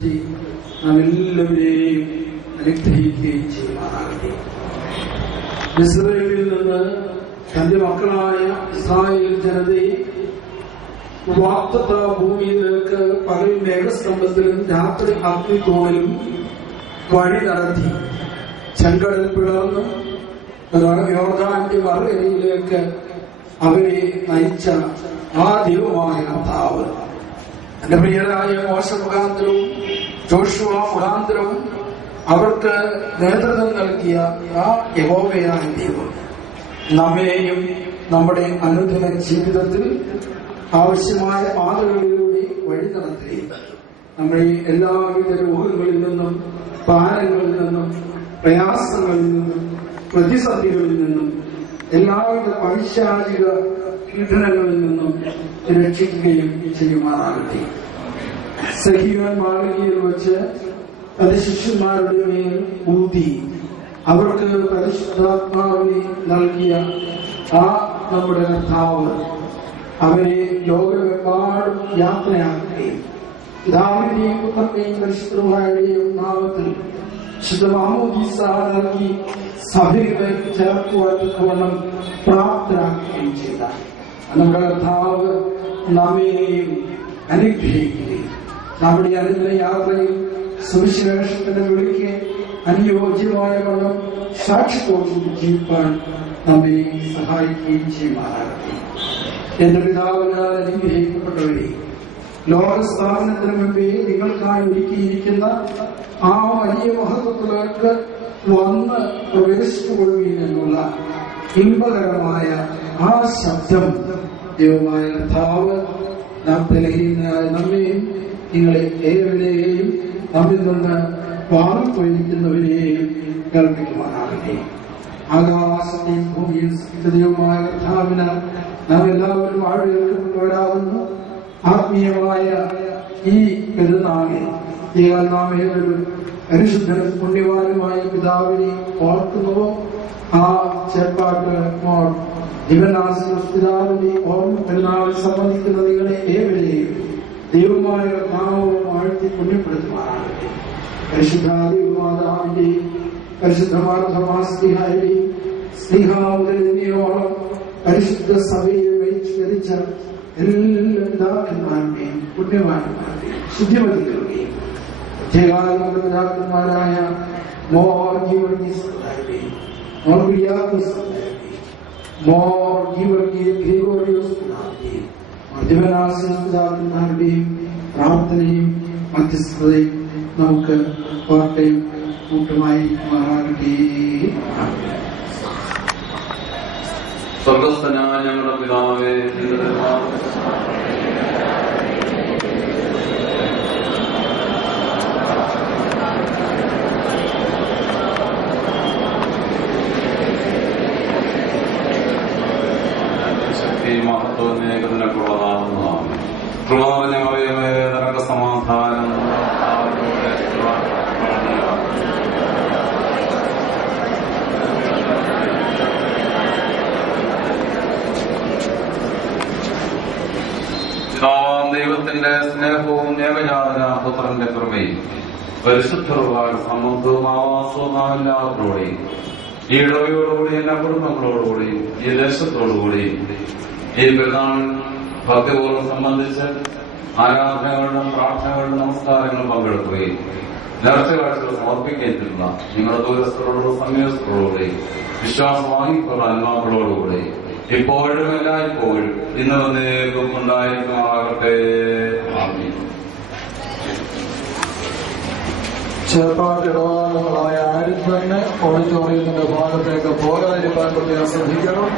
നാം എല്ലാവരെയും അനുഗ്രഹിക്കുകയും ചെയ്യുമാറാകട്ടെ. ഇസ്രായേലിൽ നിന്ന് തന്റെ മക്കളായ ഇസ്രായേൽ ജനതയെ വാഗ്ദത്ത ഭൂമിയിലേക്ക് പകൽ മേഘസ്തംഭത്തിലും രാത്രി അഗ്നിക്കോണിലും വഴി നടത്തി ചെങ്കടൽ പിളർന്ന് യോർദാന്റെ മറുകരയിലേക്ക് അവരെ നയിച്ച ആ ദൈവമായ കർത്താവ് എന്റെ പ്രിയരായ മോശ മുഖാന്തരവും ജോഷുവ മുഖാന്തരവും അവർക്ക് നേതൃത്വം നൽകിയ ആ യഹോവയായ ദൈവം നമ്മെയും നമ്മുടെ അനുദിന ജീവിതത്തിൽ ആവശ്യമായ പാതകളിലൂടെ വഴി നടത്തുകയും നമ്മളെ എല്ലാവിധ രോഗങ്ങളിൽ നിന്നും പാലങ്ങളിൽ നിന്നും പ്രയാസങ്ങളിൽ നിന്നും പ്രതിസന്ധികളിൽ നിന്നും എല്ലാവിധ പൈശാചിക പീഡനങ്ങളിൽ നിന്നും രക്ഷിക്കുകയും ചെയ്യുമാറാകട്ടെ. സഹീവൻ മാളികയിൽ വെച്ച് അത് ശിഷ്യന്മാരുടെ മേൽ ഊതി അവർക്ക് പരിശുദ്ധാത്മാവിനെ നൽകിയ ആ നമ്മുടെ കർത്താവ് അവരെ ലോകമെമ്പാടും യാത്രയാക്കുകയും പിതാവിന്റെയും പുത്രന്റെയും പരിശുദ്ധരുമായുടെയും നാമത്തിൽ ശുദ്ധമാമോദീസ നൽകി സഭയുടെ ചേർക്കുവാൻ പ്രാപ്തരാക്കുകയും ചെയ്ത നമ്മുടെ കർത്താവ് നമ്മെയും അനുഗ്രഹിക്കുകയും നമ്മുടെ അനുദിന യാത്രയിൽ സുവിശേഷത്തിന്റെ വിളിക്ക് അനുയോജ്യമായ വണ്ണം സാക്ഷിത്തോടും ജീവിക്കാൻ നമ്മെ സഹായിക്കുകയും ചെയ്യുമാറാകട്ടെ. എന്റെ പിതാവിനാൽ അനുഗ്രഹിക്കപ്പെട്ടവരെ, ലോകസ്ഥാപനത്തിന് മുമ്പേ നിങ്ങൾക്കായി ഒരുക്കിയിരിക്കുന്ന ആ വലിയ മഹത്വത്തിലേക്ക് വന്ന് പ്രവേശിച്ചുകൊള്ളുകയും എന്നുള്ള ഇമ്പകരമായ ആ ശബ്ദം ദൈവമായ കർത്താവ് നാം ബലഹീനരായ നമ്മെയും നിങ്ങളെ ഏവരെയും നമ്മിൽ നിന്ന് വാങ്ങിപ്പോയിരിക്കുന്നവരെയും കേൾപ്പിക്കുവാനാകട്ടെ. ആകാശത്തെയും ഭൂമിയിൽ ദൈവമായ കർത്താവിനാൽ നാം എല്ലാവരും ആഴ്ചകൾക്കപ്പെട്ടവരാകുന്നു. ആത്മീയമായ ഈ പെരുന്നാളിൽ നാം ഏതൊരു പരിശുദ്ധനും പുണ്യവാനുമായ പിതാവിനെ ഓർക്കുന്നുവോ ആ ചേർപ്പാട്ട് ദിവനാസിതാവിന്റെ ഓർമ്മ പെരുന്നാളിൽ സംബന്ധിക്കുന്ന നിങ്ങളെ ഏവരെയും ദൈവമായ നാമവും വാഴ്ത്തി പുണ്യപ്പെടുത്തുമാറാകട്ടെ. പരിശുദ്ധാദിമാതാവിന്റെയും പരിശുദ്ധമാർദ്ദമാസ്തിഹാരുടെയും സ്നേഹാമുതലിനെയോളം പരിശുദ്ധ സഭയെ വഹിച്ച എല്ലാ പിതാക്കന്മാരുടെയും പുണ്യവാന്മാരുടെയും ശുദ്ധിമതികളുടെയും പ്രത്യേകാലങ്ങളുടെ പിതാക്കന്മാരായ മോർ ഗീവർഗീസുകാരുടെയും മോർ ഗിരിയാക്കോസുകാരുടെയും മോർ ഗ്രിഗോറിയോസുകാരുടെയും ദിവനാസിതാക്കന്മാരുടെയും പ്രാർത്ഥനയും മധ്യസ്ഥതയും നമുക്ക് കോട്ടയം കൂട്ടുമായി മാറാകട്ടെ. സ്വർഗസ്ഥനായ ഞങ്ങളുടെ പിതാവേ, ശക്തി മഹത്വം നിനക്കുള്ളതാകുന്നതാണ്. കൃപാവനമറിയമേ, നിനക്ക് സമാധാനം. ദൈവത്തിന്റെ സ്നേഹവും ഏകജാതന പുത്രന്റെ കൃപയും പരിശുദ്ധമായ സംബന്ധവും ആവാസവും എല്ലാവരോടെയും ഈ ഇടവയോടുകൂടി എല്ലാ കുടുംബങ്ങളോടുകൂടിയും ഈ ദേശത്തോടുകൂടിയും ഈ പെരുന്നാൾ ഭക്തിപൂർവ്വം സംബന്ധിച്ച് ആരാധനകളിലും പ്രാർത്ഥനകളിലും നമസ്കാരങ്ങളും പങ്കെടുക്കുകയും നേർച്ച കാഴ്ചകൾ സമർപ്പിക്കുകയും ചെയ്യുന്ന നിങ്ങളുടെ ദൂരസ്ഥരോടും സമീപസ്ഥരോടുകൂടിയും വിശ്വാസവാഹിക്കുള്ള ആത്മാക്കളോടുകൂടി ഇപ്പോഴും എല്ലായ്പ്പോഴും ഇന്ന് വന്നേക്കും ഉണ്ടായിരിക്കുമാകട്ടെ. ചേർപ്പാട്ടിടവാളങ്ങളായ ആരും തന്നെ ഓഡിറ്റോറിയത്തിന്റെ ഭാഗത്തേക്ക് പോകാതിരിക്കാൻ ശ്രദ്ധിക്കണം.